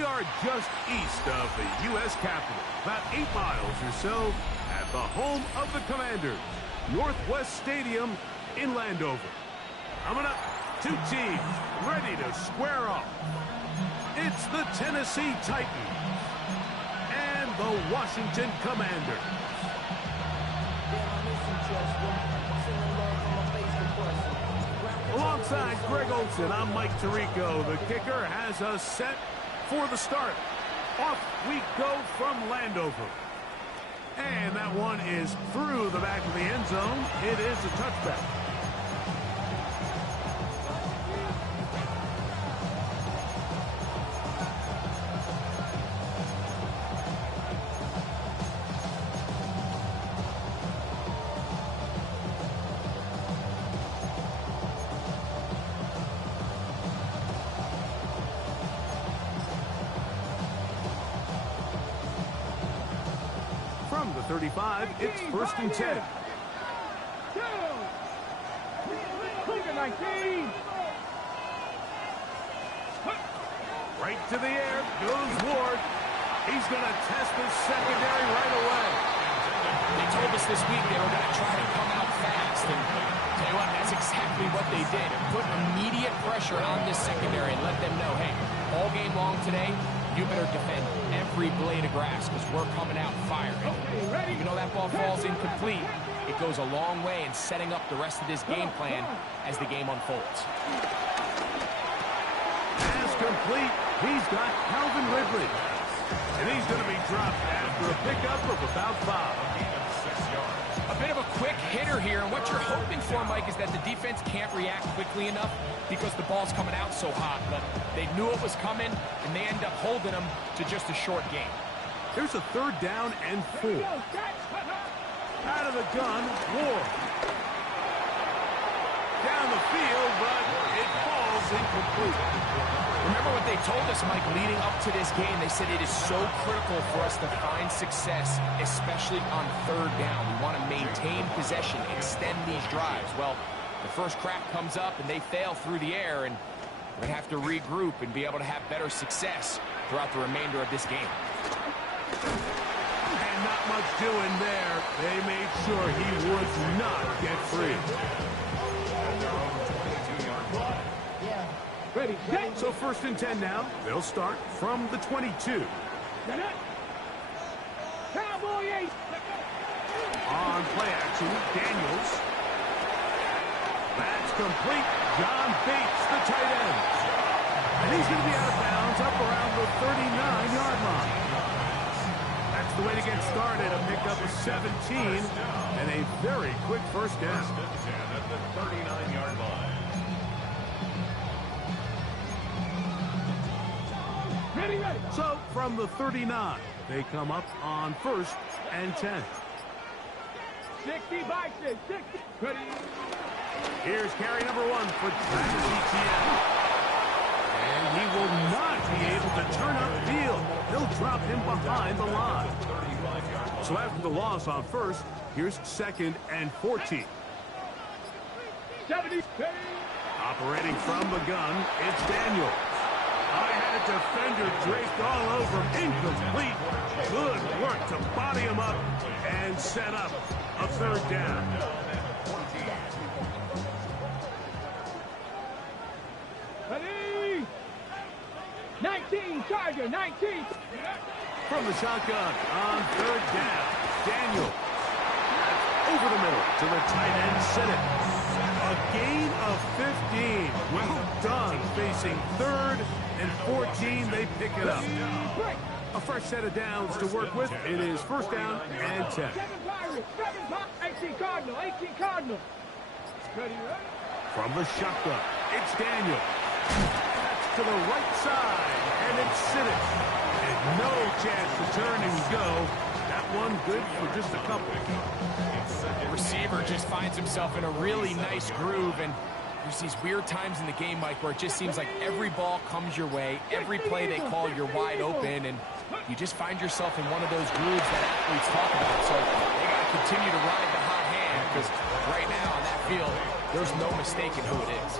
We are just east of the U.S. Capitol, about 8 miles or so, at the home of the Commanders, Northwest Stadium in Landover. Coming up, 2 teams ready to square off. It's the Tennessee Titans and the Washington Commanders. Alongside Greg Olson, I'm Mike Tirico. The kicker has us set for the start. Off we go from Landover. And that one is through the back of the end zone. It is a touchback. From the 35, it's 1st and 10. Right to the air goes Ward. He's going to test the secondary right away. They told us this week they were going to try to come out fast. And tell you what, that's exactly what they did. Put immediate pressure on this secondary and let them know, hey, all game long today, you better defend every blade of grass because we're coming out firing. Even though that ball falls incomplete, it goes a long way in setting up the rest of this game plan as the game unfolds. Pass complete. He's got Calvin Ridley. And he's going to be dropped after a pickup of about 5. A bit of a quick hitter here, and what you're hoping for, Mike, is that the defense can't react quickly enough because the ball's coming out so hot, but they knew it was coming, and they end up holding them to just a short game. Here's a 3rd down and 4. Out of the gun, Ward. Down the field, but it falls incomplete. Remember what they told us, Mike, leading up to this game. They said it is so critical for us to find success, especially on 3rd down. We want to maintain possession, extend these drives. Well, the first crack comes up, and they fail through the air, and we're going to have to regroup and be able to have better success throughout the remainder of this game. And not much doing there. They made sure he would not get free. Ready, so 1st and 10 now. They'll start from the 22. Cowboy 8. On play action, Daniels. That's complete. John Bates, the tight end. And he's going to be out of bounds up around the 39-yard line. That's the way to get started. A pickup of 17 and a very quick 1st down. At the 39-yard line. Ready. So from the 39, they come up on 1st and 10. 60 by 6. 60. Ready. Here's carry number 1 for Travis Etienne. And he will not be able to turn upfield. They'll drop him behind the line. So after the loss on 1st, here's 2nd and 14. 70. Operating from the gun, it's Daniel. I had a defender draped all over him. Incomplete. Good work to body him up and set up a 3rd down. Ready. 19, Tiger, 19. From the shotgun on 3rd down, Daniel. Over the middle to the tight end, Sinnott. A gain of 15. Well done. Facing 3rd and 14, they pick it up. A fresh set of downs to work with. It is 1st down and 10. 7 Pirates, 7 Pirates, 18 Cardinal, 18 Cardinal. Ready. From the shotgun, it's Daniel. That's to the right side, and it's Sinnott. And no chance to turn and go. That one good for just a couple. The receiver just finds himself in a really nice groove, and there's these weird times in the game, Mike, where it just seems like every ball comes your way, every play they call, you're wide open, and you just find yourself in one of those grooves that athletes talk about. So they got to continue to ride the hot hand, because right now on that field, there's no mistaking who it is.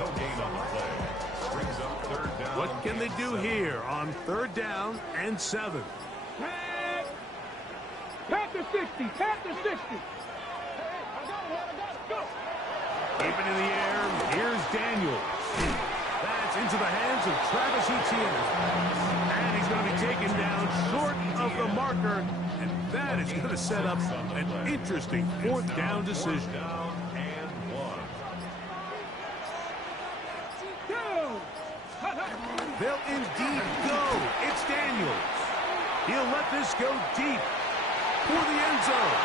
No gain on the play. Brings up third down. What can they do here on 3rd down and 7? Panther 60, Panther 60. Go. Keeping in the air, here's Daniels. That's into the hands of Travis Etienne. And he's going to be taken down short of the marker. And that is going to set up an interesting 4th down decision. 4th down and 1. They'll indeed go. It's Daniels. He'll let this go deep for the end zone.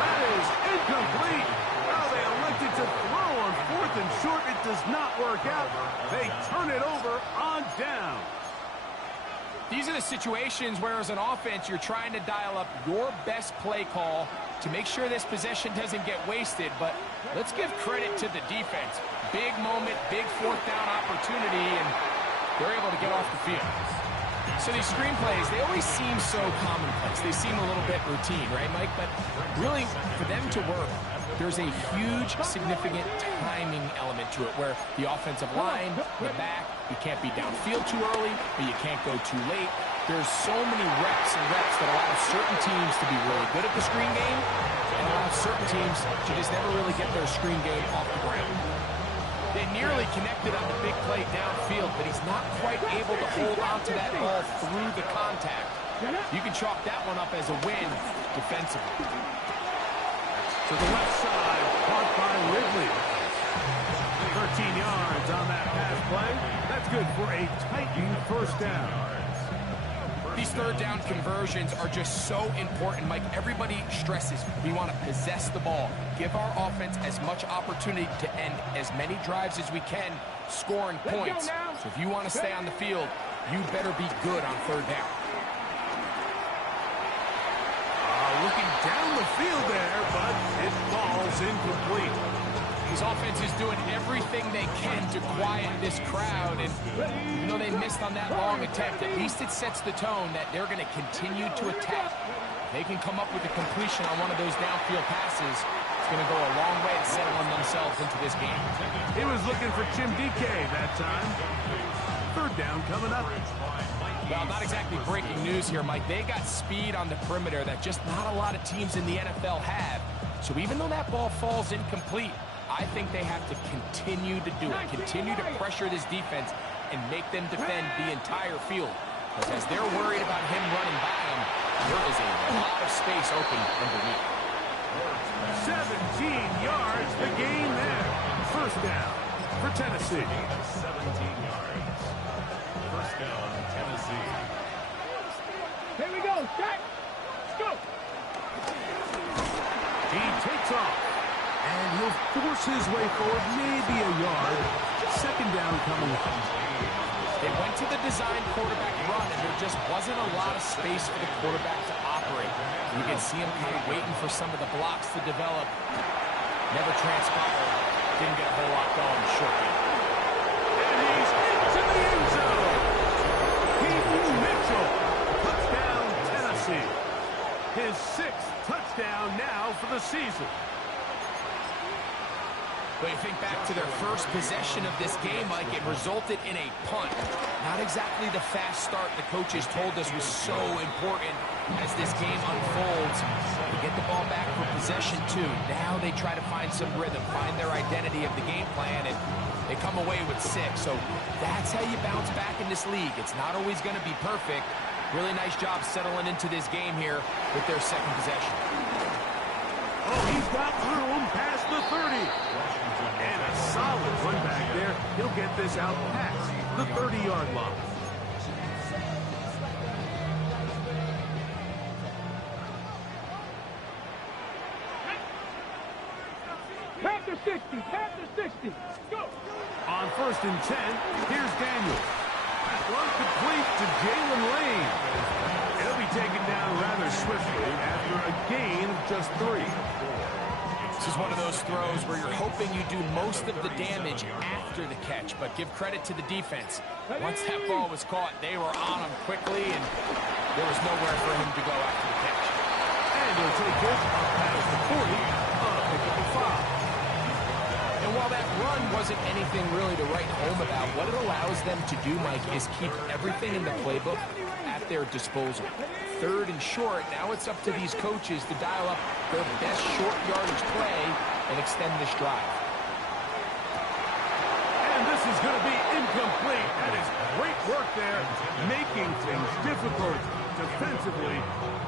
That is incomplete. Well, they elected to throw on 4th and short. It does not work out. They turn it over on down. These are the situations where, as an offense, you're trying to dial up your best play call to make sure this possession doesn't get wasted. But let's give credit to the defense. Big moment, big 4th down opportunity, and they're able to get off the field. So these screenplays, they always seem so commonplace. They seem a little bit routine, right, Mike? But really, for them to work, there's a huge, significant timing element to it where the offensive line, the back, you can't be downfield too early, but you can't go too late. There's so many reps and reps that allow certain teams to be really good at the screen game and allow certain teams to just never really get their screen game off the ground. They nearly connected on the big play downfield, but he's not quite able to hold on to that ball through the contact. You can chalk that one up as a win defensively. To the left side, caught by Ridley. 13 yards on that pass play. That's good for a Titan 1st down. These 3rd down conversions are just so important, Mike. Everybody stresses we want to possess the ball, give our offense as much opportunity to end as many drives as we can, scoring points. So if you want to stay on the field, you better be good on 3rd down. Looking down the field there, but it falls incomplete. This offense is doing everything they can to quiet this crowd, and even though they missed on that long attempt, at least it sets the tone that they're going to continue to attack. If they can come up with a completion on one of those downfield passes, it's going to go a long way to settling themselves into this game. He was looking for Jim DK that time. 3rd down coming up. Well, not exactly breaking news here, Mike. They got speed on the perimeter that just not a lot of teams in the NFL have. So even though that ball falls incomplete, I think they have to continue to do it, continue to pressure this defense and make them defend the entire field. Because as they're worried about him running by them, there is a lot of space open underneath. 17 yards, the gain there. 1st down for Tennessee. 17 yards. 1st down, Tennessee. Here we go, Jack. Let's go. He takes off, and he'll force his way forward, maybe a yard. 2nd down coming up. They went to the design quarterback run, and there just wasn't a lot of space for the quarterback to operate. You can see him kind of waiting for some of the blocks to develop. Never transpired. Didn't get a whole lot going short game. And he's into the end zone. Peyton Mitchell, touchdown Tennessee. His 6th touchdown now for the season. But you think back to their first possession of this game, Mike, it resulted in a punt. Not exactly the fast start the coaches told us was so important as this game unfolds. They get the ball back for possession 2. Now they try to find some rhythm, find their identity of the game plan, and they come away with 6. So that's how you bounce back in this league. It's not always going to be perfect. Really nice job settling into this game here with their 2nd possession. Oh, he's got room past the 30. And a solid run back there. He'll get this out past the 30-yard line. Panther 60, Panther 60. Go. On 1st and 10, here's Daniel. That one complete to Jalen Lane. He'll be taken down rather swiftly after a gain of just 3. This is one of those throws where you're hoping you do most of the damage after the catch, but give credit to the defense. Once that ball was caught, they were on him quickly, and there was nowhere for him to go after the catch. And he'll take this up past the 40, pick up a 5. And while that run run wasn't anything really to write home about. What it allows them to do, Mike, is keep everything in the playbook at their disposal. 3rd and short, now it's up to these coaches to dial up their best short yardage play and extend this drive. And this is going to be incomplete. That is great work there, making things difficult defensively.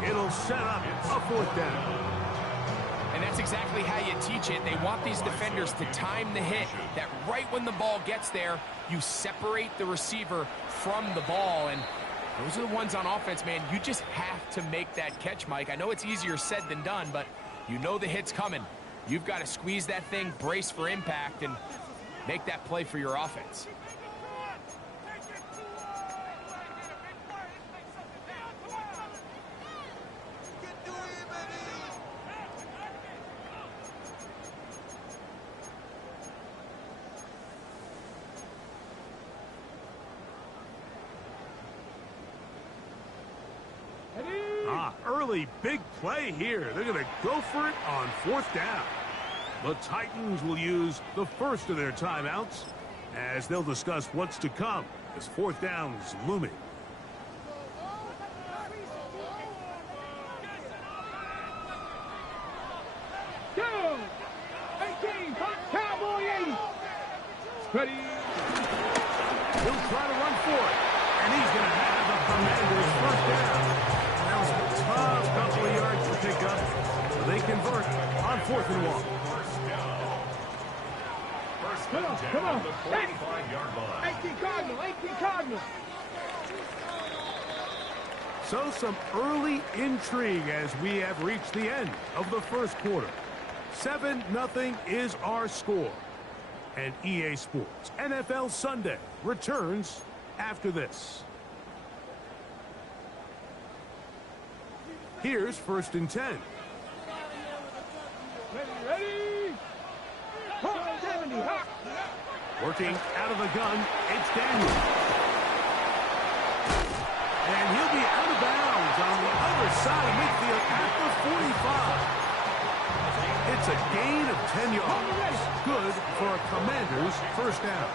It'll set up a 4th down. And that's exactly how you teach it. They want these defenders to time the hit, that right when the ball gets there, you separate the receiver from the ball. And those are the ones on offense, man. You just have to make that catch, Mike. I know it's easier said than done, but you know the hit's coming. You've got to squeeze that thing, brace for impact, and make that play for your offense. Early big play here. They're going to go for it on 4th down. The Titans will use the first of their timeouts as they'll discuss what's to come as 4th down is looming. Go! 18, Cowboy 80. Ready. He'll try to run for it, and he's going to have the Commanders' 1st down. That was a tough couple of yards to pick up, so they convert on 4th and 1. Come on. 45-yard line. 18 Cardinal, 18 Cardinal. So some early intrigue as we have reached the end of the 1st quarter. 7-0 is our score. And EA Sports NFL Sunday returns after this. Here's 1st and 10. Ready. 70, hot. Working out of the gun, it's Daniel. And he'll be out of bounds on the other side of midfield at the 45. It's a gain of 10 yards. Good for a Commander's 1st down.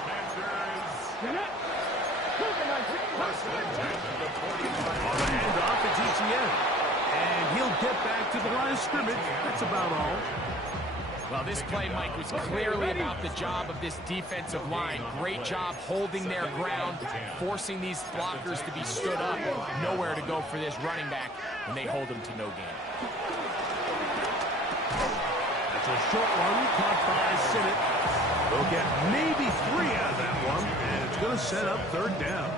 On the handoff, it's ETN. And he'll get back to the line of scrimmage. That's about all. Well, this play, Mike, was clearly about the job of this defensive line. Great job holding their ground, forcing these blockers to be stood up. Nowhere to go for this running back, and they hold him to no gain. That's a short one, caught by Sinnott. They'll get maybe 3 out of that one, and it's going to set up 3rd down.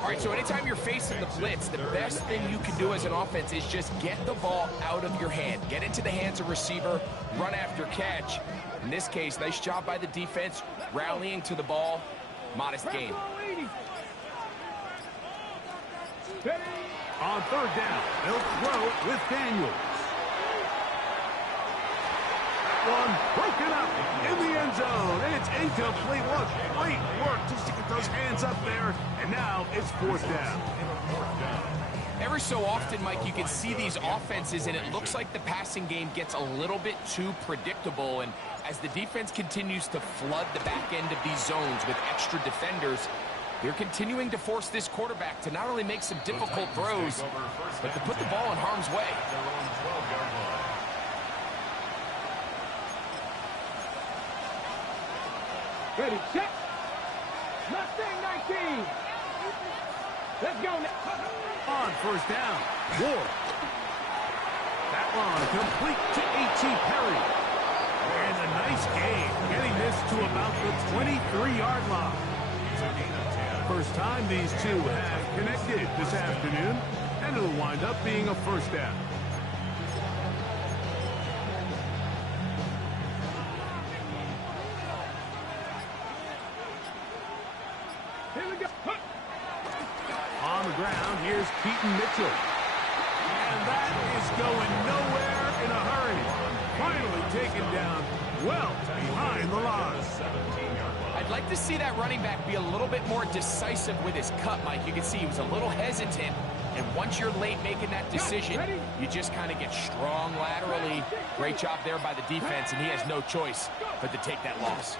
All right, so anytime you're facing the blitz, the best thing you can do as an offense is just get the ball out of your hand. Get into the hands of receiver, run after catch. In this case, nice job by the defense, rallying to the ball. Modest gain. On 3rd down, they'll throw with Daniels. One broken up in the end zone. It's incomplete. What great work just to get those hands up there. And now it's 4th down. Every so often, Mike, you can see these offenses, and it looks like the passing game gets a little bit too predictable. And as the defense continues to flood the back end of these zones with extra defenders, they're continuing to force this quarterback to not only make some difficult throws, but to put the ball in harm's way. Ready, set. Mustang 19. Let's go now. On 1st down, Ward. That one complete to A.T. Perry. And a nice gain, getting this to about the 23-yard line. First time these two have connected this afternoon, and it'll wind up being a 1st down. On the ground, here's Keaton Mitchell. And that is going nowhere in a hurry. Finally taken down well behind the line. I'd like to see that running back be a little bit more decisive with his cut, Mike. You can see he was a little hesitant And once you're late making that decision, you just kind of get strong laterally. Great job there by the defense, and he has no choice but to take that loss.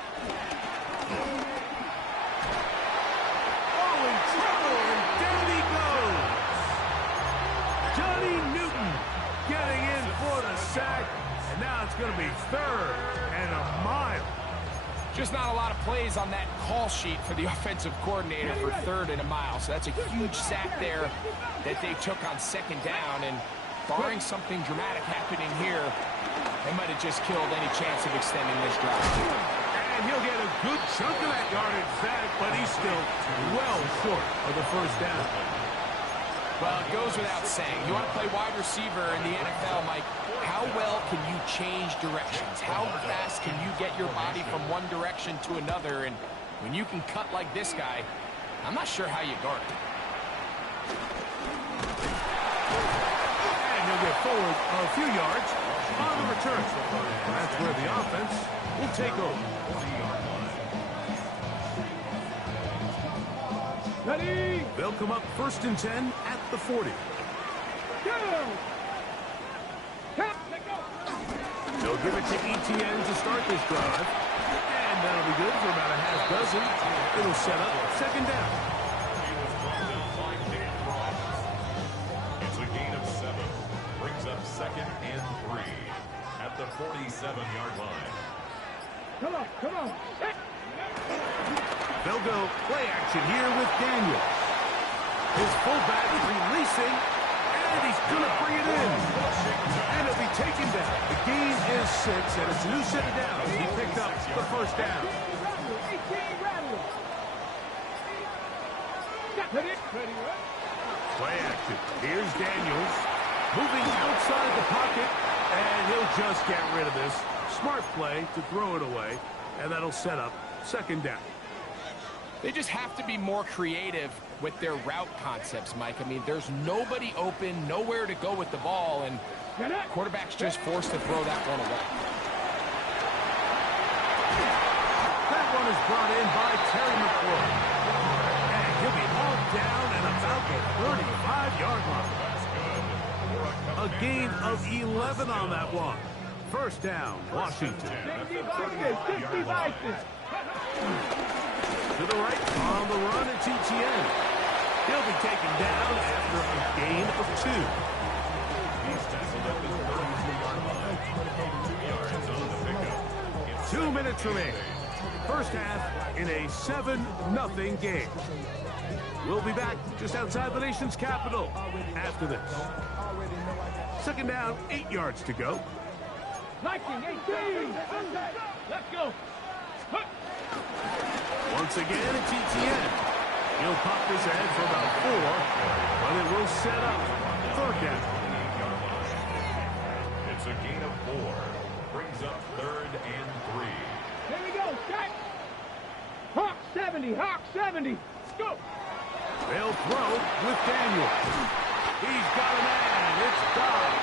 Oh, in trouble, and down he goes. Johnny Newton getting in for the sack, and now it's going to be 3rd and a mile. Just not a lot of plays on that call sheet for the offensive coordinator for 3rd and a mile. So that's a huge sack there that they took on 2nd down. And barring something dramatic happening here, they might have just killed any chance of extending this drive. And he'll get a good chunk of that yardage back, but he's still well short of the 1st down. Well, it goes without saying. You want to play wide receiver in the NFL, Mike, how well can you change directions? How fast can you get your body from one direction to another? And when you can cut like this guy, I'm not sure how you guard it. And he'll get forward a few yards on the return. And that's where the offense will take over. Ready? They'll come up 1st and 10 at the 40. Go! They'll give it to ETN to start this drive. And that'll be good for about a half dozen. It'll set up 2nd down. It's a gain of 7. Brings up 2nd and 3 at the 47-yard line. Come on, come on. They'll go play action here with Daniels. His fullback releasing, and he's going to bring it in. And he'll be taken down. The gain is 6, and it's a new set of downs. He picked up the 1st down. Play action. Here's Daniels. Moving outside the pocket, and he'll just get rid of this. Smart play to throw it away, and that'll set up 2nd down. They just have to be more creative with their route concepts, Mike. I mean, there's nobody open, nowhere to go with the ball, and quarterback's just forced to throw that one away. That one is brought in by Terry McCoy. And he'll be hauled down at about the 35-yard line. A gain of 11 on that one. 1st down, Washington. 60 Vikings. To the right, on the run, it's ETN. He'll be taken down after a gain of 2. He's tackled at the 32-yard line. 2 yards on the pickup. 2 minutes remaining. 1st half in a 7-0 game. We'll be back just outside the nation's capital after this. 2nd down, 8 yards to go. Viking 18. Let's go. Once again, it's ETN. He'll pop this ahead for about 4, but it will set up 3rd down. It's a gain of 4. Brings up 3rd and 3. Here we go. Set. Hawk 70. Hawk 70. Let's go. They'll throw with Daniel. He's got a man. It's Dodd.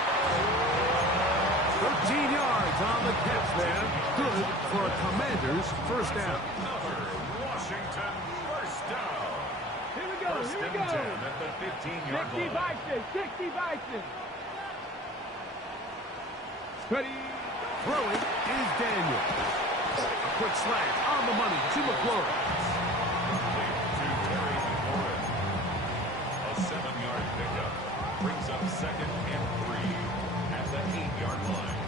13 yards on the catch there. Good for a Commander's 1st down. Washington, 1st down. Here we go. 1st and 10 at the 15-yard 60 line. Vikings. 60 Vikings. Ready? Throwing is Daniel. A quick slant on the money to McClure. To Terry McLaurin. A 7-yard pickup. Brings up 2nd and 3 at the 8-yard line.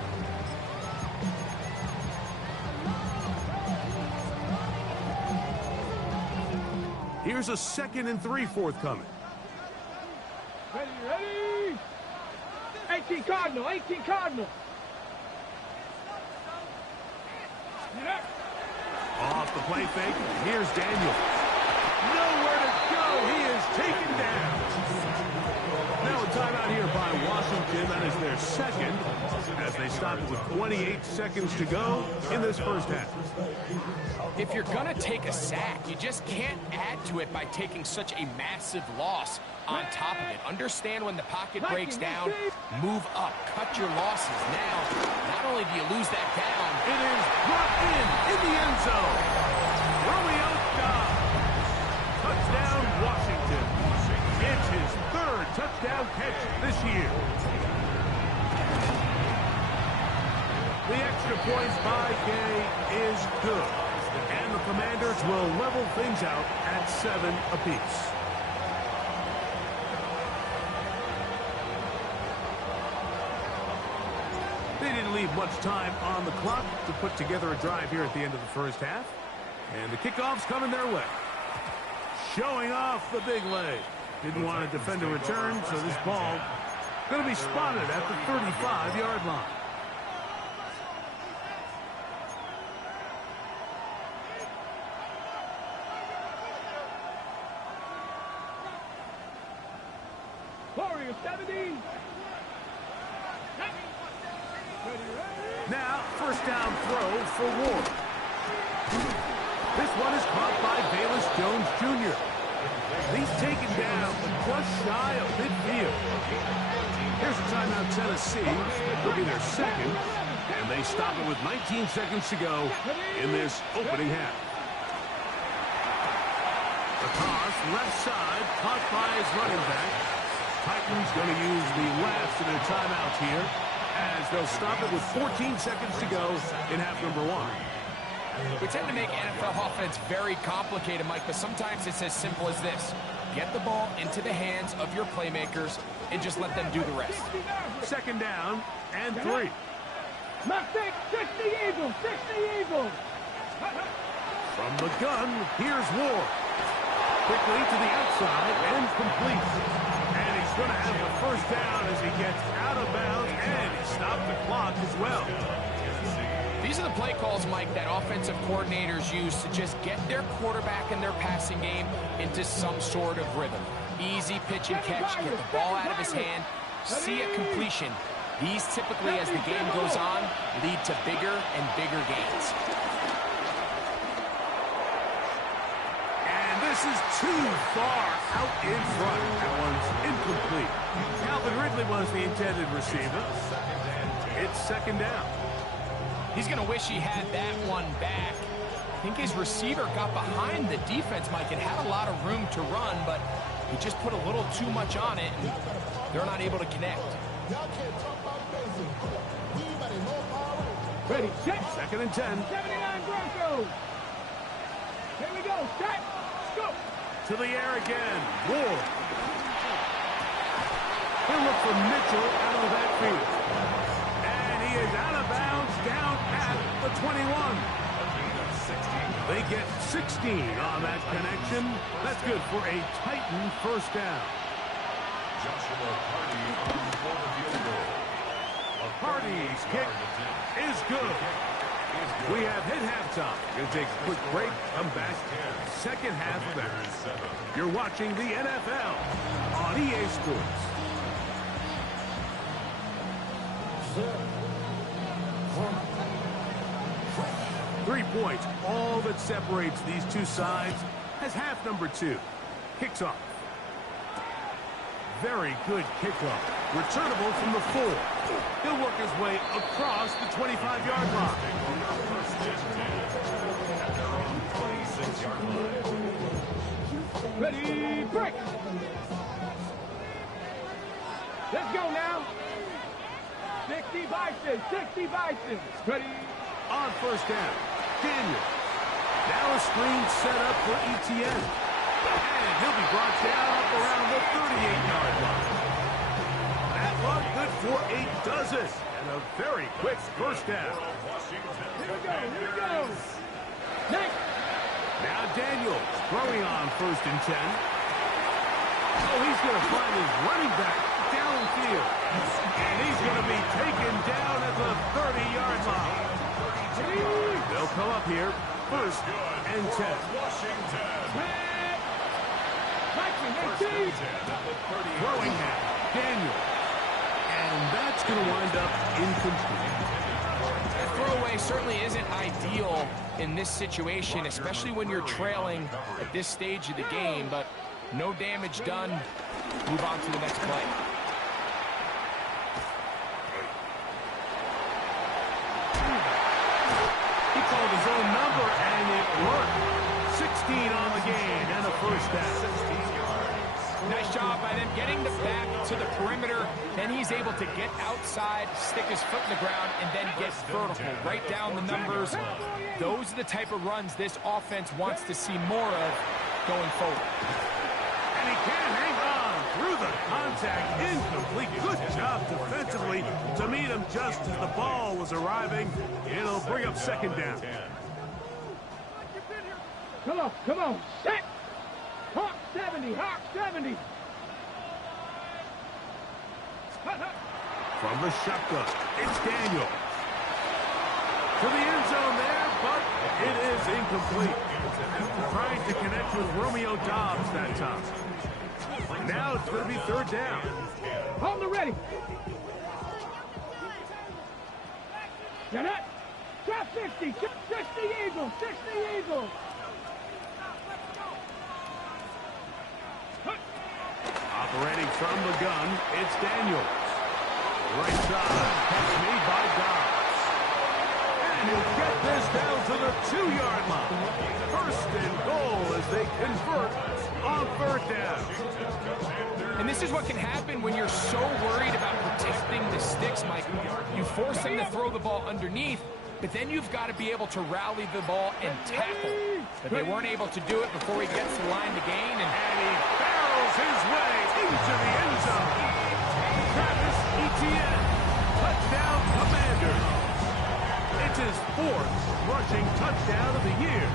Here's a 2nd and 3 forthcoming. Ready, ready. 18 Cardinal. 18 Cardinal. Off the play fake, here's Daniel. Nowhere to go, he is taken down. Now a timeout here by Washington, that is their 2nd, as they stop it with 28 seconds to go in this 1st half. If you're going to take a sack, you just can't add to it by taking such a massive loss on top of it. Understand when the pocket breaks down, move up, cut your losses. Now, not only do you lose that down, It is brought in the end zone. Romeo Dobbs. Touchdown, Washington. It's his 3rd touchdown touchdown catch this year. The extra points by Gay is good. And the Commanders will level things out at 7 apiece. They didn't leave much time on the clock to put together a drive here at the end of the first half. And the kickoff's coming their way. Showing off the big leg. Didn't want to defend a return, so this ball going to be spotted at the 35-yard line. Warriors 70. Now, first down throw for Ward. This one is caught by Bayless Jones Jr. He's taken down just shy of midfield. Here's a timeout, Tennessee. It'll be their second, and they stop it with 19 seconds to go in this opening half. The toss, left side, caught by his running back. Titans going to use the last of their timeouts here, as they'll stop it with 14 seconds to go in half number 1. We tend to make NFL offense very complicated, Mike, but sometimes it's as simple as this. Get the ball into the hands of your playmakers and just let them do the rest. Second down and 3. Mistake, 60 Eagles, 60 Eagles. From the gun, here's Ward. Quickly to the outside and complete. And he's going to have the first down as he gets out of bounds, and he stopped the clock as well. These are the play calls, Mike, that offensive coordinators use to just get their quarterback and their passing game into some sort of rhythm. Easy pitch and catch, get the ball out of his hand, see a completion. These typically, as the game goes on, lead to bigger and bigger gains. And this is too far out in front. That one's incomplete. Calvin Ridley was the intended receiver. It's second down. He's going to wish he had that one back. I think his receiver got behind the defense, Mike, and had a lot of room to run, but he just put a little too much on it, and they're not able to connect. Ready, check. Second and 10. 79 Broncos. Here we go, set, scoop. To the air again. Ward. He'll look for Mitchell out of that field. And he is out of bounds down at the 21. They get 16 on that connection. That's good for a Titan first down. Joshua Hardy for the field goal. Hardy's kick is good. We have hit halftime. Going to take a quick break. Come back. Second half of that. You're watching the NFL on EA Sports. Three points, all that separates these two sides, as half number 2 kicks off. Very good kickoff. Returnable from the 4. He'll work his way across the 25-yard line. Ready, break. Let's go now. 60 Bison, 60 Bison. Ready. On first down, Daniel. Now a screen set up for Etienne. And he'll be brought down up around the 38-yard line. That one good for a dozen. And a very quick first down. Here we go, here we go. Next. Now Daniels throwing on first and 10. Oh, he's going to find his running back downfield. And he's going to be taken down at the 30-yard line. They'll come up here, first and 10. Throwing at Daniel. And that's going to wind up incomplete. That throwaway certainly isn't ideal in this situation, especially when you're trailing at this stage of the game, but no damage done. Move on to the next play. He called his own number, and it worked. 16 on the game, and a first down. Nice job by them getting the back to the perimeter. Then he's able to get outside, stick his foot in the ground, and then get vertical. Right down the numbers. Those are the type of runs this offense wants to see more of going forward. And he can't hang on through the contact. Incomplete. Good job defensively to meet him just as the ball was arriving. It'll bring up second down. Come on, set! Hawk 70, Hawk 70! From the shotgun, it's Daniel. To the end zone there, but it is incomplete. Trying to connect with Romeo Dobbs that time. Now it's going to be third down. Hold the ready! Get it! Drop 60! 60 Eagles! 60 Eagles! Operating from the gun, it's Daniels. Right side, catch made by Dobbs. And he'll get this down to the 2-yard line. First and goal as they convert on third down. And this is what can happen when you're so worried about protecting the sticks, Mike. You force them to throw the ball underneath, but then you've got to be able to rally the ball and tackle. But they weren't able to do it before he gets the line to gain. And he barrels his way into the end zone. Travis Etienne, touchdown Commanders. It's his 4th rushing touchdown of the year.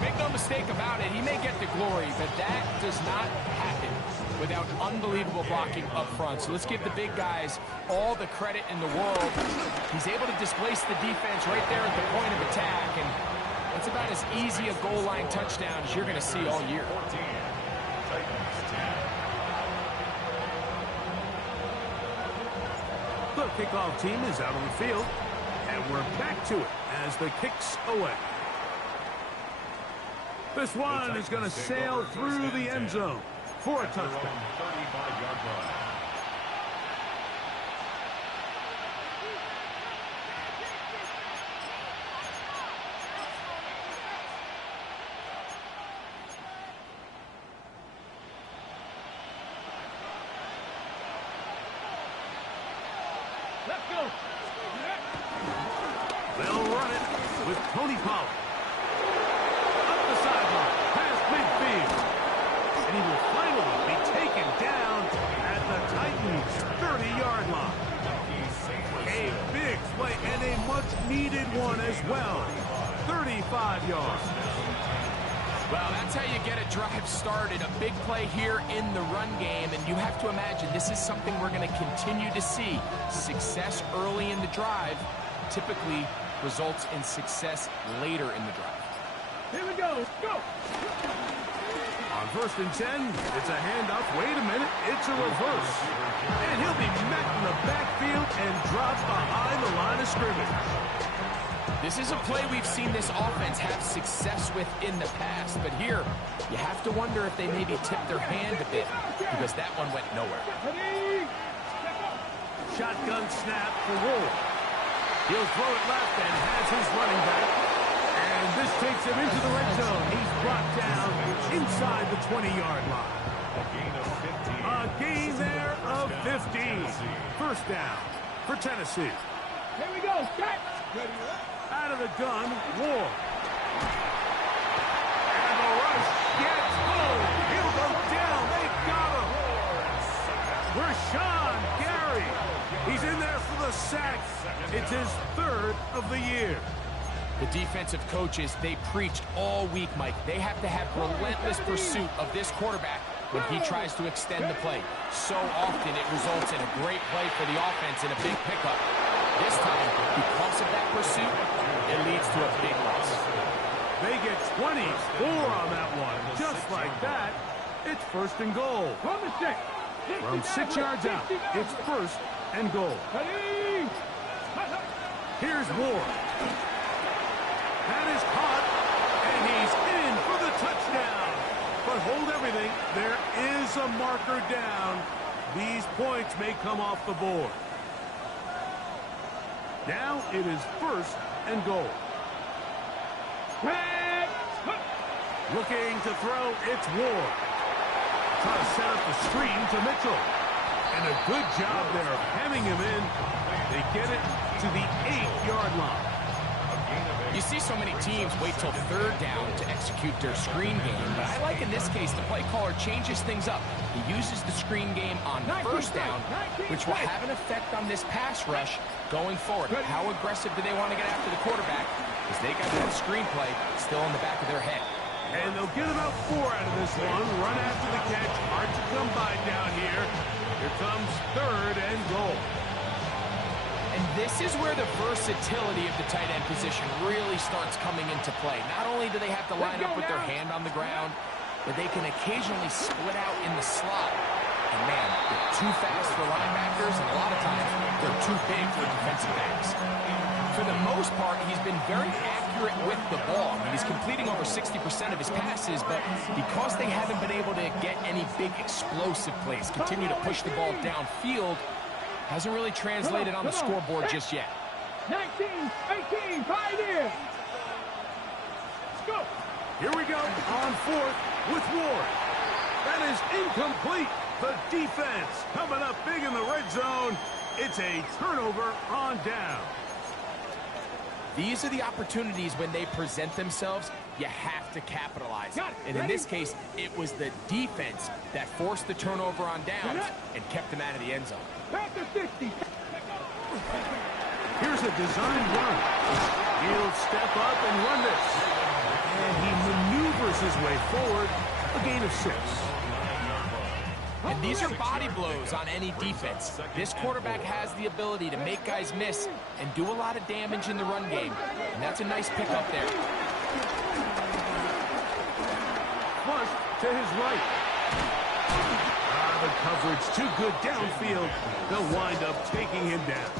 Make no mistake about it, he may get the glory, but that does not happen without unbelievable blocking up front. So let's give the big guys all the credit in the world. He's able to displace the defense right there at the point of attack, and it's about as easy a goal line touchdown as you're going to see all year. The kickoff team is out on the field, and we're back to it as the kicks away. This one is going to sail through the end zone for a touchdown. 35-yard line. Let's go! They'll run it with Tony Pollard. Up the sideline, past midfield. And he will finally be taken down at the Titans' 30-yard line. A big play and a much-needed one as well. 35 yards. Well, that's how you get a drive started. A big play here in the run game, and you have to imagine this is something we're going to continue to see. Success early in the drive typically results in success later in the drive. Here we go! Go! On 1st and 10, it's a handoff. Wait a minute, it's a reverse. And he'll be met in the backfield and dropped behind the line of scrimmage. This is a play we've seen this offense have success with in the past, but here you have to wonder if they maybe tipped their hand a bit because that one went nowhere. Shotgun snap for Ward. He'll throw it left and has his running back. And this takes him into the red zone. He's brought down inside the 20-yard line. A gain there of 15. First down for Tennessee. Here we go! Set! Out of the gun, Ward. And the rush gets home. He'll go down. They got him. Rashawn Gary. He's in there for the sack. It's his 3rd of the year. The defensive coaches, they preached all week, Mike. They have to have relentless pursuit of this quarterback when he tries to extend the play. So often it results in a great play for the offense and a big pickup. This time, because of that pursuit, it leads to a big loss. They get 24 on that one. Just like that, it's 1st and goal. From 6 yards out, it's 1st and goal. Here's Ward. That is caught, and he's in for the touchdown. But hold everything, there is a marker down. These points may come off the board. Now it is 1st and goal. Looking to throw, it's Ward. Try to set up the screen to Mitchell. And a good job there of hemming him in. They get it to the 8-yard line. You see so many teams wait till third down to execute their screen game, but I like in this case the play caller changes things up. He uses the screen game on first down, which will have an effect on this pass rush going forward. How aggressive do they want to get after the quarterback? Because they got that screen play still in the back of their head. And they'll get about 4 out of this one. Run after the catch. Hard to come by down here. Here comes 3rd and goal. And this is where the versatility of the tight end position really starts coming into play. Not only do they have to line up with their hand on the ground, but they can occasionally split out in the slot. And man, they're too fast for linebackers, and a lot of times they're too big for defensive backs. For the most part, he's been very accurate with the ball. I mean, he's completing over 60% of his passes, but because they haven't been able to get any big explosive plays, continue to push the ball downfield, hasn't really translated on the scoreboard just yet. 19, 18, Pioneer. Let's go. Here we go on 4th with Ward. That is incomplete. The defense coming up big in the red zone. It's a turnover on down. These are the opportunities when they present themselves, you have to capitalize. And in this case, it was the defense that forced the turnover on downs and kept them out of the end zone. Back to 60. Here's a design run. He'll step up and run this. And he maneuvers his way forward. A gain of 6. And these are body blows on any defense. This quarterback has the ability to make guys miss and do a lot of damage in the run game. And that's a nice pickup there. Flush to his right. The coverage too good downfield. They'll wind up taking him down.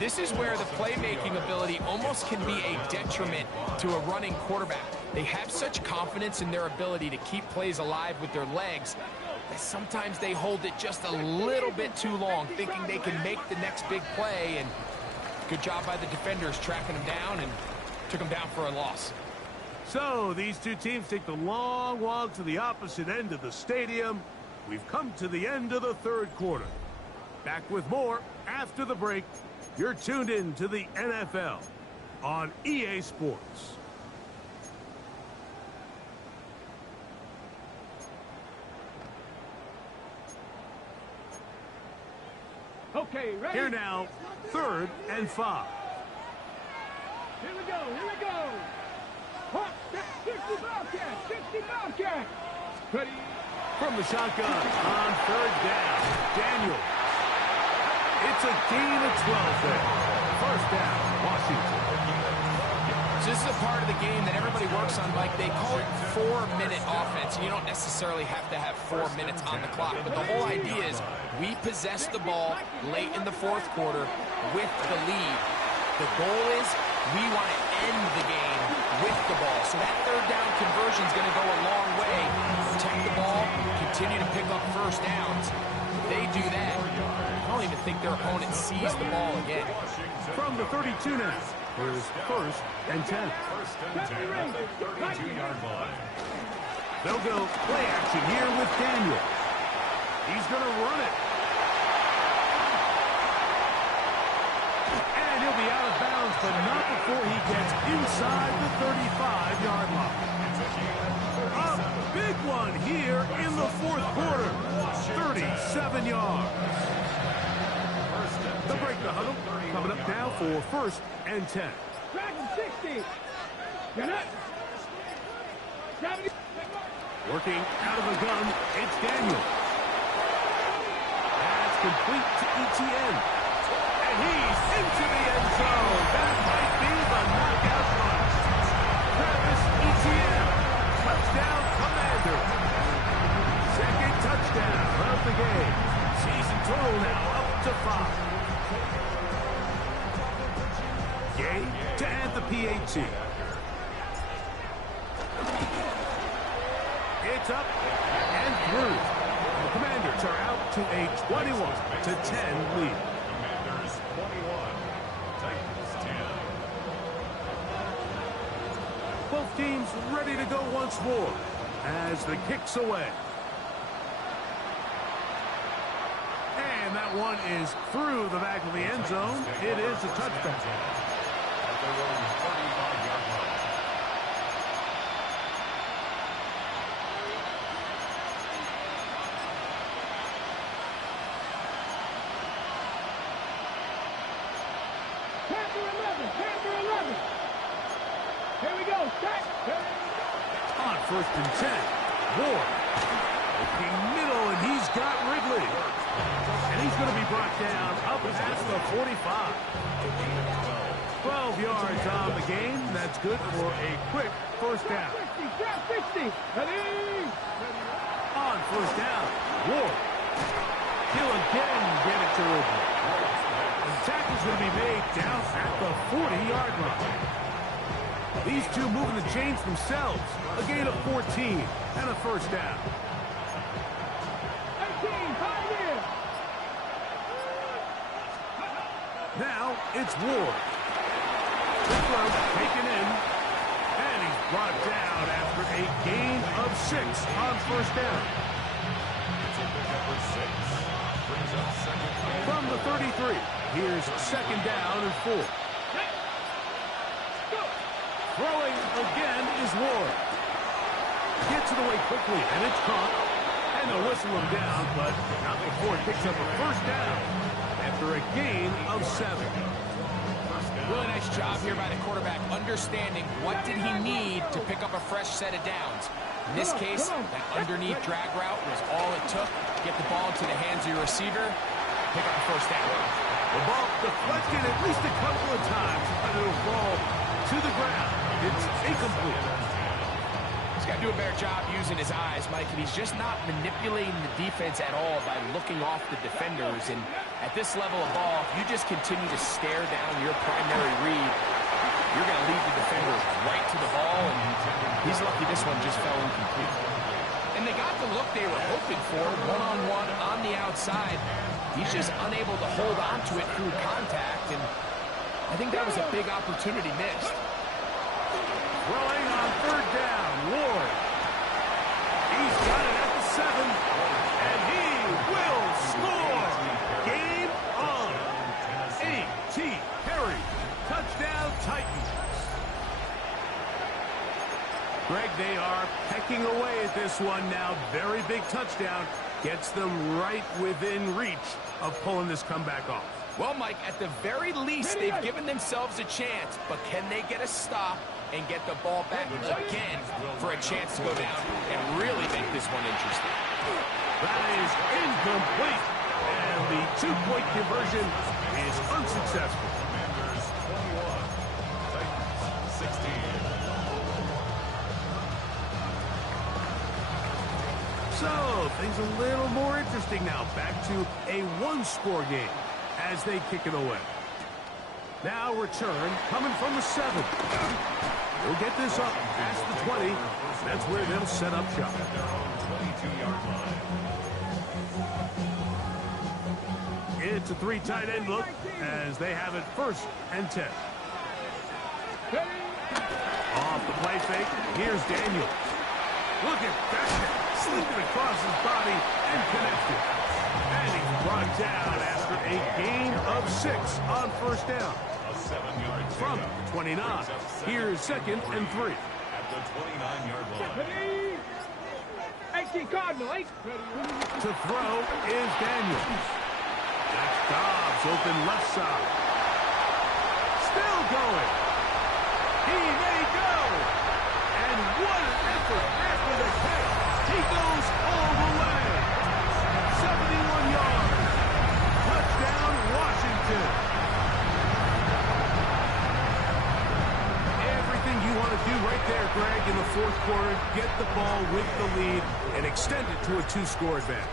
This is where the playmaking ability almost can be a detriment to a running quarterback. They have such confidence in their ability to keep plays alive with their legs that sometimes they hold it just a little bit too long, thinking they can make the next big play. And good job by the defenders tracking him down and took him down for a loss. So these two teams take the long walk to the opposite end of the stadium. We've come to the end of the 3rd quarter. Back with more after the break. You're tuned in to the NFL on EA Sports. Okay, ready? Here now, 3rd and 5. Here we go, here we go. Hot, 60 Bobcat, 60 Bobcat. Ready? From the shotgun on 3rd down, Daniel. It's a gain of 12 there. 1st down, Washington. So this is a part of the game that everybody works on, Mike. They call it 4-minute offense. You don't necessarily have to have 4 minutes on the clock, but the whole idea is we possess the ball late in the 4th quarter with the lead. The goal is we want to end the game with the ball. So that 3rd down conversion is going to go a long way. Protect the ball, continue to pick up 1st downs. If they do that, I don't even think their opponent sees the ball again. From the 32 now, here's 1st and 10. 1st and 10 at the 32-yard line. They'll go play action here with Daniel. He's going to run it. And he'll be out of bounds, but not before he gets inside the 35-yard line. A big one here in the 4th quarter. 37 yards. They'll break the huddle. Coming up now for 1st and 10. Dragon 60. Get up. Working out of the gun, it's Daniel. That's complete to ETN. And he's into the end zone. That might be the knockout punch. Travis ETN. Touchdown, Commander. 2nd touchdown of the game. Season total now up to 5. Gay to add the PAT. It's up and through. The Commanders are out to a 21-10 lead. Commanders 21, Titans 10. Both team's ready to go once more as the kick's away. And that one is through the back of the end zone. It is a touchback. At their own 35-yard line. Panther 11. Here we go. Set. On 1st and 10. Ward. Looking middle, and he's got Ridley. And he's going to be brought down up past the 45. 12 yards on the game. That's good for a quick first down. 60. Ready. On 1st down. Ward. He'll again get it to Ridley. The tackle's going to be made down at the 40-yard line. These two moving the chains themselves. A gain of 14 and a first down. 18, pioneer. Now it's Ward. The throw taken in. And he's brought down after a gain of 6 on 1st down. It's a pickup for 6. Brings up second and From the 33, here's 2nd down and 4. Throwing again is Ward. Gets it away quickly, and it's caught. And they'll whistle him down, but not before it picks up a first down after a gain of 7. Really nice job here by the quarterback, understanding what did he need to pick up a fresh set of downs. In this case, that underneath drag route was all it took. Get the ball into the hands of your receiver, pick up the first down. The ball deflected at least a couple of times, but it'll fall to the ground. It's incomplete. He's got to do a better job using his eyes, Mike, and he's just not manipulating the defense at all by looking off the defenders. And at this level of ball, if you just continue to stare down your primary read, you're going to lead the defender right to the ball, and he's lucky this one just fell incomplete. And they got the look they were hoping for, one-on-one on the outside. He's just unable to hold on to it through contact, and I think that was a big opportunity missed. Throwing on 3rd down, Ward. He's got it at the 7, and he will score. Game on. A.T. Perry. Touchdown, Titans. Greg, they are pecking away at this one now. Very big touchdown. Gets them right within reach of pulling this comeback off. Well, Mike, at the very least, they've given themselves a chance, but can they get a stop and get the ball back again for a chance to go down and really make this one interesting? That is incomplete, and the 2-point conversion is unsuccessful. Commanders 21, Titans 16. So, things a little more interesting now. Back to a 1-score game as they kick it away. Now return coming from the 7. They'll get this up past the 20. That's where they'll set up shop. At their own 22-yard line. It's a 3 tight end look as they have it 1st and 10. Off the play fake, here's Daniels. Look at that. Slipping across his body and connected. And he's brought down after a gain of 6 on 1st down. A 7-yard From pickup. 29, here's 2nd and 3. At the 29-yard line. 18 Cardinal, 8. To throw is Daniels. That's Dobbs, open left side. Still going. He may go. And what an effort after the catch. He goes all the way. 71 yards. Touchdown, Washington. Everything you want to do right there, Greg, in the 4th quarter. Get the ball with the lead and extend it to a 2-score advantage.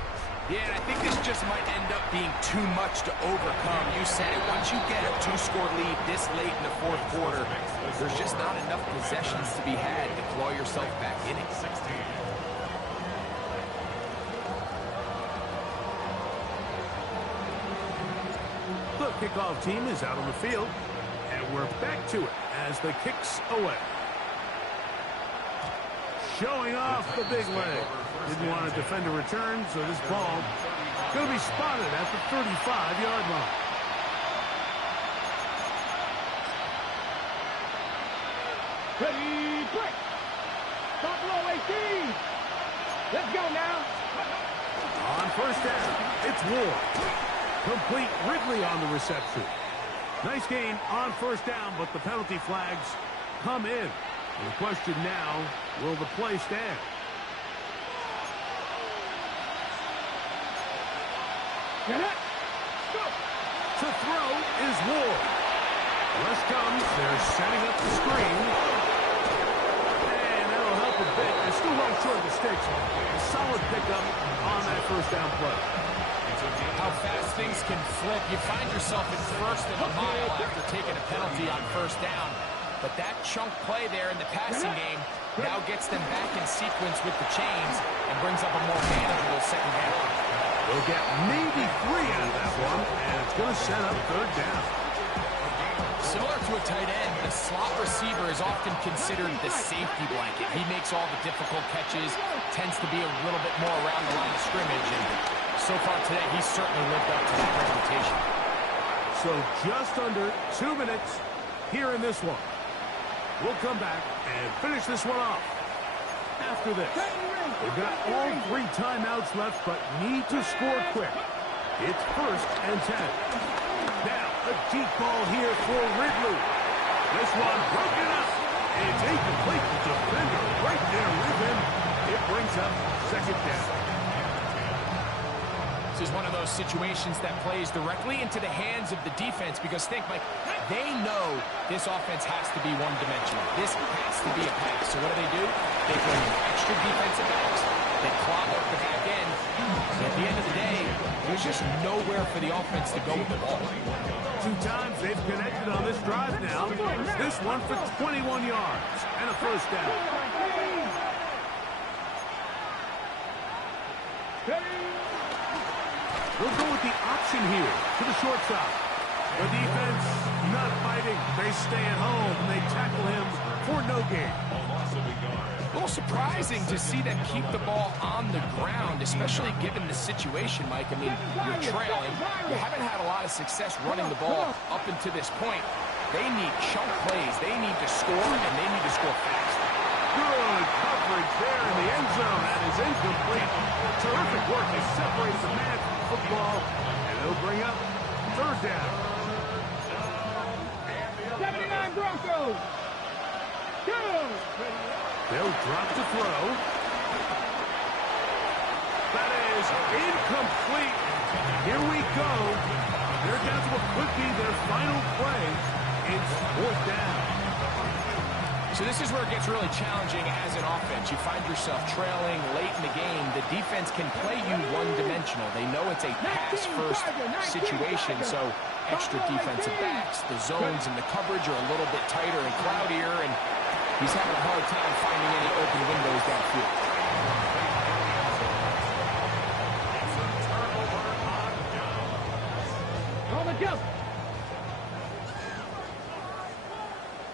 Yeah, and I think this just might end up being too much to overcome. You said it. Once you get a 2-score lead this late in the 4th quarter, there's just not enough possessions to be had to claw yourself back in it. 16. The kickoff team is out on the field, and we're back to it as the kick's away. showing off the big leg. Didn't want to defend a return, so this ball going to be spotted at the 35-yard line. Ready, quick. Top low, 18. Let's go now. On first down, it's Ward. Complete Ridley on the reception. Nice gain on first down, but the penalty flags come in. The question now, will the play stand? Get it. Go. To throw is Ward. Rush comes. They're setting up the screen. And that'll help a bit. They're still well short of the sticks. A solid pickup on that first down play. How fast things can flip. You find yourself at first and a mile after taking a penalty on first down. But that chunk play there in the passing game now gets them back in sequence with the chains and brings up a more manageable second down. They'll get maybe 3 out of that one, and it's going to set up third down. Similar to a tight end, the slot receiver is often considered the safety blanket. He makes all the difficult catches, tends to be a little bit more around the line of scrimmage, and so far today, he's certainly lived up to that reputation. So just under 2 minutes here in this one. We'll come back and finish this one off after this. They've got all 3 timeouts left, but need to score quick. It's first and 10. Now, a deep ball here for Ridley. This one broken up. It's incomplete. The defender right there with him. It brings up second down. This is one of those situations that plays directly into the hands of the defense because think, Mike, they know this offense has to be one-dimensional. This has to be a pass. So what do? They bring extra defensive backs. They clog up the back end. And at the end of the day, there's just nowhere for the offense to go with the ball. 2 times they've connected on this drive now. This one for 21 yards and a first down. We'll go with the option here to the short side. The defense not fighting. They stay at home and they tackle him for no gain. A little surprising to see them keep the ball on the ground, especially given the situation, Mike. I mean, you're trailing. You haven't had a lot of success running the ball up until this point. They need chunk plays. They need to score, and they need to score fast. Good coverage there in the end zone. That is incomplete. Terrific work. They separated the man from the football, and they'll bring up third down. 79 Broncos. Go. They'll drop to throw. That is incomplete. Here we go. They're down to a quickie, their final play. It's fourth down. So this is where it gets really challenging as an offense. You find yourself trailing late in the game. The defense can play you one-dimensional. They know it's a pass-first situation, so extra defensive backs. The zones and the coverage are a little bit tighter and cloudier, and he's having a hard time finding any open windows downfield. On the jump.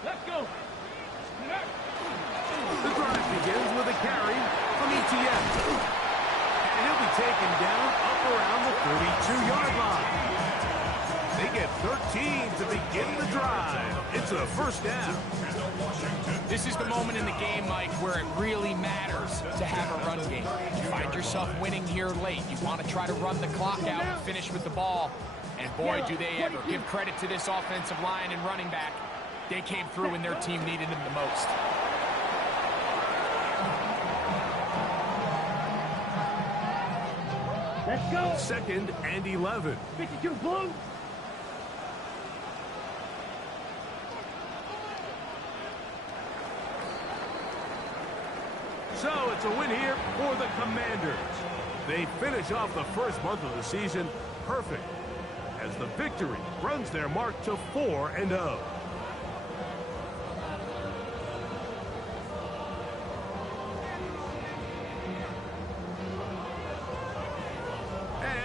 Let's go. The drive begins with a carry from ETN. And he'll be taken down up around the 32-yard line. They get 13 to begin the drive. It's a first down. This is the moment in the game, Mike, where it really matters to have a run game. You find yourself winning here late. You want to try to run the clock out and finish with the ball. And boy, do they ever. Give credit to this offensive line and running back. They came through when their team needed them the most. Let's go. Second and 11. 52 blue. So it's a win here for the Commanders. They finish off the first month of the season perfect as the victory runs their mark to 4-0.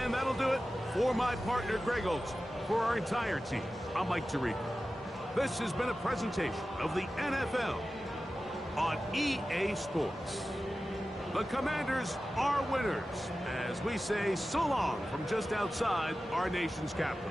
And that'll do it for my partner Greg Olson. For our entire team, I'm Mike Tirico. This has been a presentation of the NFL on EA Sports. The Commanders are winners, as we say so long from just outside our nation's capital.